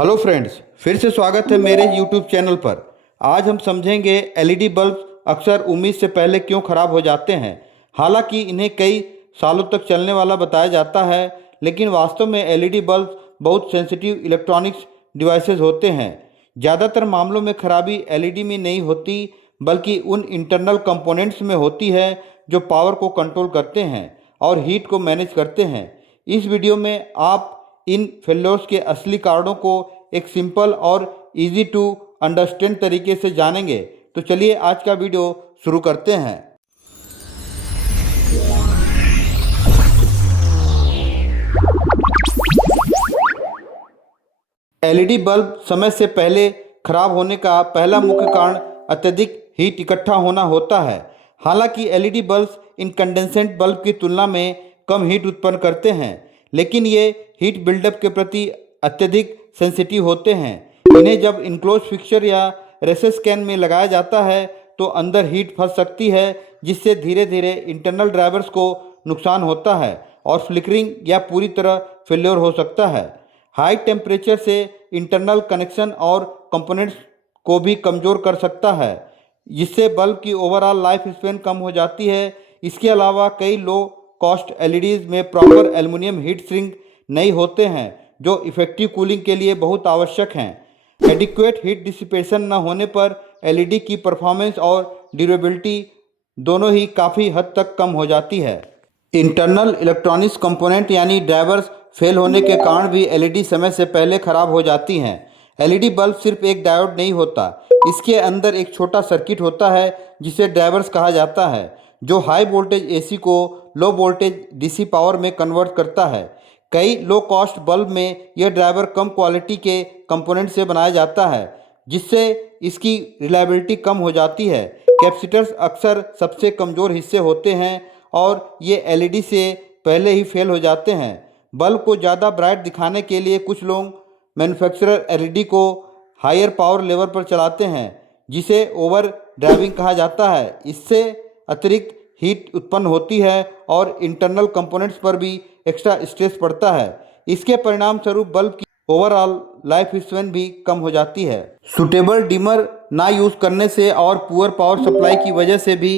Hello friends, फिर से स्वागत है मेरे यूट्यूब चैनल पर। आज हम समझेंगे एलईडी बल्ब अक्सर उम्मीद से पहले क्यों खराब हो जाते हैं। हालांकि इन्हें कई सालों तक चलने वाला बताया जाता है, लेकिन वास्तव में एलईडी बल्ब बहुत सेंसिटिव इलेक्ट्रॉनिक्स डिवाइसेस होते हैं। ज़्यादातर मामलों में खराबी एलईडी में नहीं होती, बल्कि उन इंटरनल कंपोनेंट्स में होती है जो पावर को कंट्रोल करते हैं और हीट को मैनेज करते हैं। इस वीडियो में आप इन फेल्योर्स के असली कारणों को एक सिंपल और इजी टू अंडरस्टैंड तरीके से जानेंगे। तो चलिए आज का वीडियो शुरू करते हैं। एलईडी बल्ब समय से पहले खराब होने का पहला मुख्य कारण अत्यधिक हीट इकट्ठा होना होता है। हालांकि एलईडी बल्ब इनकैंडेसेंट बल्ब की तुलना में कम हीट उत्पन्न करते हैं, लेकिन ये हीट बिल्डअप के प्रति अत्यधिक सेंसिटिव होते हैं। इन्हें जब इनक्लोज फिक्सचर या रेसेस कैन में लगाया जाता है तो अंदर हीट फंस सकती है, जिससे धीरे धीरे इंटरनल ड्राइवर्स को नुकसान होता है और फ्लिकरिंग या पूरी तरह फेल्योर हो सकता है। हाई टेम्परेचर से इंटरनल कनेक्शन और कंपोनेंट्स को भी कमज़ोर कर सकता है, जिससे बल्ब की ओवरऑल लाइफ स्पेन कम हो जाती है। इसके अलावा कई लो कॉस्ट एलईडीज़ में प्रॉपर एल्युमिनियम हीट सिंक नहीं होते हैं, जो इफ़ेक्टिव कूलिंग के लिए बहुत आवश्यक हैं। एडिक्वेट हीट डिसिपेशन न होने पर एलईडी की परफॉर्मेंस और ड्यूरेबिलिटी दोनों ही काफ़ी हद तक कम हो जाती है। इंटरनल इलेक्ट्रॉनिक्स कंपोनेंट यानी ड्राइवर्स फेल होने के कारण भी एलईडी समय से पहले खराब हो जाती हैं। एलईडी बल्ब सिर्फ एक डायोड नहीं होता, इसके अंदर एक छोटा सर्किट होता है जिसे ड्राइवर्स कहा जाता है, जो हाई वोल्टेज एसी को लो वोल्टेज डीसी पावर में कन्वर्ट करता है। कई लो कॉस्ट बल्ब में यह ड्राइवर कम क्वालिटी के कंपोनेंट से बनाया जाता है, जिससे इसकी रिलायबिलिटी कम हो जाती है। कैपेसिटर्स अक्सर सबसे कमज़ोर हिस्से होते हैं और ये एलईडी से पहले ही फेल हो जाते हैं। बल्ब को ज़्यादा ब्राइट दिखाने के लिए कुछ लोग मैन्युफैक्चरर एलईडी को हायर पावर लेवल पर चलाते हैं, जिसे ओवर ड्राइविंग कहा जाता है। इससे अतिरिक्त हीट उत्पन्न होती है और इंटरनल कंपोनेंट्स पर भी एक्स्ट्रा स्ट्रेस पड़ता है। इसके परिणाम स्वरूप बल्ब की ओवरऑल लाइफ स्पेन भी कम हो जाती है। सुटेबल डिमर ना यूज़ करने से और पुअर पावर सप्लाई की वजह से भी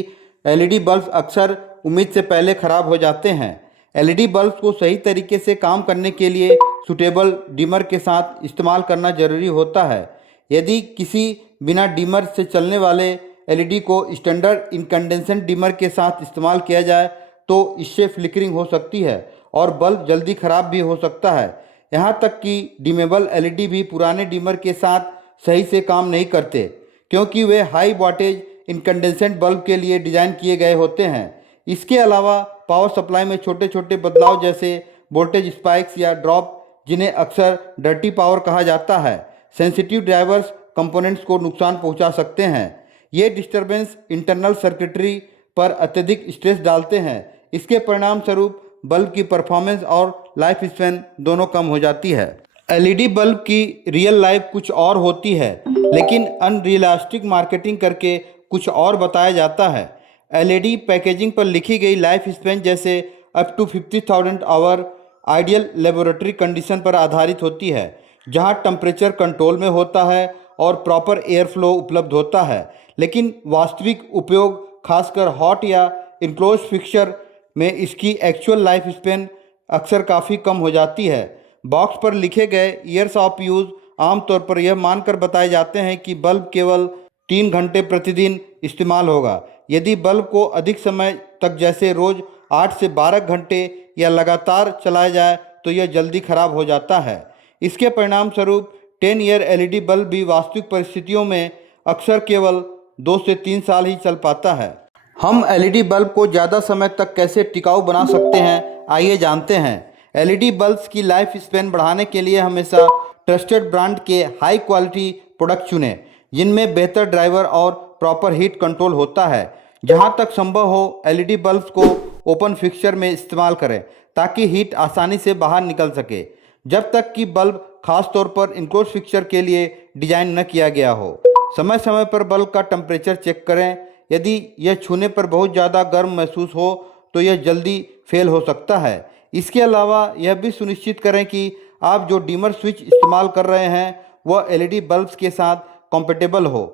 एलईडी बल्ब अक्सर उम्मीद से पहले खराब हो जाते हैं। एलईडी बल्ब को सही तरीके से काम करने के लिए सुटेबल डिमर के साथ इस्तेमाल करना जरूरी होता है। यदि किसी बिना डिमर से चलने वाले एलईडी को स्टैंडर्ड इनकैंडेसेंट डिमर के साथ इस्तेमाल किया जाए तो इससे फ्लिकरिंग हो सकती है और बल्ब जल्दी ख़राब भी हो सकता है। यहाँ तक कि डिमेबल एलईडी भी पुराने डिमर के साथ सही से काम नहीं करते, क्योंकि वे हाई वोल्टेज इनकैंडेसेंट बल्ब के लिए डिज़ाइन किए गए होते हैं। इसके अलावा पावर सप्लाई में छोटे छोटे बदलाव जैसे वोल्टेज स्पाइक्स या ड्रॉप, जिन्हें अक्सर डर्टी पावर कहा जाता है, सेंसिटिव ड्राइवर्स कंपोनेंट्स को नुकसान पहुंचा सकते हैं। ये डिस्टरबेंस इंटरनल सर्किटरी पर अत्यधिक स्ट्रेस डालते हैं। इसके परिणाम स्वरूप बल्ब की परफॉर्मेंस और लाइफ स्पेन दोनों कम हो जाती है। एलईडी बल्ब की रियल लाइफ कुछ और होती है, लेकिन अनरियलिस्टिक मार्केटिंग करके कुछ और बताया जाता है। एलईडी पैकेजिंग पर लिखी गई लाइफ स्पेन जैसे up to 50,000 hour ideal laboratory condition पर आधारित होती है, जहां टेम्परेचर कंट्रोल में होता है और प्रॉपर एयर फ्लो उपलब्ध होता है। लेकिन वास्तविक उपयोग, खासकर हॉट या इनक्लोज फिक्सचर में, इसकी एक्चुअल लाइफ स्पेन अक्सर काफ़ी कम हो जाती है। बॉक्स पर लिखे गए ईयर्स ऑफ यूज़ आमतौर पर यह मानकर बताए जाते हैं कि बल्ब केवल 3 घंटे प्रतिदिन इस्तेमाल होगा। यदि बल्ब को अधिक समय तक, जैसे रोज़ 8 से 12 घंटे या लगातार चलाया जाए, तो यह जल्दी खराब हो जाता है। इसके परिणाम स्वरूप 10 ईयर एलईडी बल्ब भी वास्तविक परिस्थितियों में अक्सर केवल 2 से 3 साल ही चल पाता है। हम एलईडी बल्ब को ज़्यादा समय तक कैसे टिकाऊ बना सकते हैं, आइए जानते हैं। एलईडी बल्ब्स की लाइफ स्पेन बढ़ाने के लिए हमेशा ट्रस्टेड ब्रांड के हाई क्वालिटी प्रोडक्ट चुनें, जिनमें बेहतर ड्राइवर और प्रॉपर हीट कंट्रोल होता है। जहां तक संभव हो, एलईडी बल्ब्स को ओपन फिक्सचर में इस्तेमाल करें ताकि हीट आसानी से बाहर निकल सके, जब तक कि बल्ब खास तौर पर इनक्लोज फिक्सचर के लिए डिज़ाइन न किया गया हो। समय समय पर बल्ब का टेम्परेचर चेक करें। यदि यह छूने पर बहुत ज़्यादा गर्म महसूस हो तो यह जल्दी फेल हो सकता है। इसके अलावा यह भी सुनिश्चित करें कि आप जो डिमर स्विच इस्तेमाल कर रहे हैं वह एलईडी बल्ब्स के साथ कंपेटेबल हो।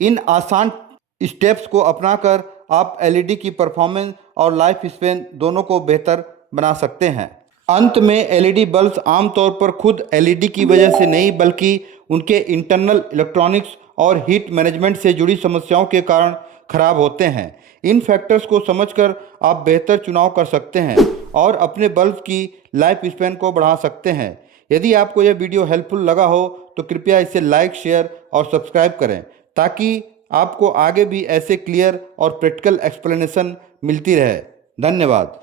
इन आसान स्टेप्स को अपनाकर आप एलईडी की परफॉर्मेंस और लाइफ स्पैन दोनों को बेहतर बना सकते हैं। अंत में एलईडी बल्ब्स आमतौर पर खुद एलईडी की वजह से नहीं बल्कि उनके इंटरनल इलेक्ट्रॉनिक्स और हीट मैनेजमेंट से जुड़ी समस्याओं के कारण खराब होते हैं। इन फैक्टर्स को समझकर आप बेहतर चुनाव कर सकते हैं और अपने बल्ब की लाइफ स्पैन को बढ़ा सकते हैं। यदि आपको यह वीडियो हेल्पफुल लगा हो तो कृपया इसे लाइक, शेयर और सब्सक्राइब करें ताकि आपको आगे भी ऐसे क्लियर और प्रैक्टिकल एक्सप्लेनेशन मिलती रहे। धन्यवाद।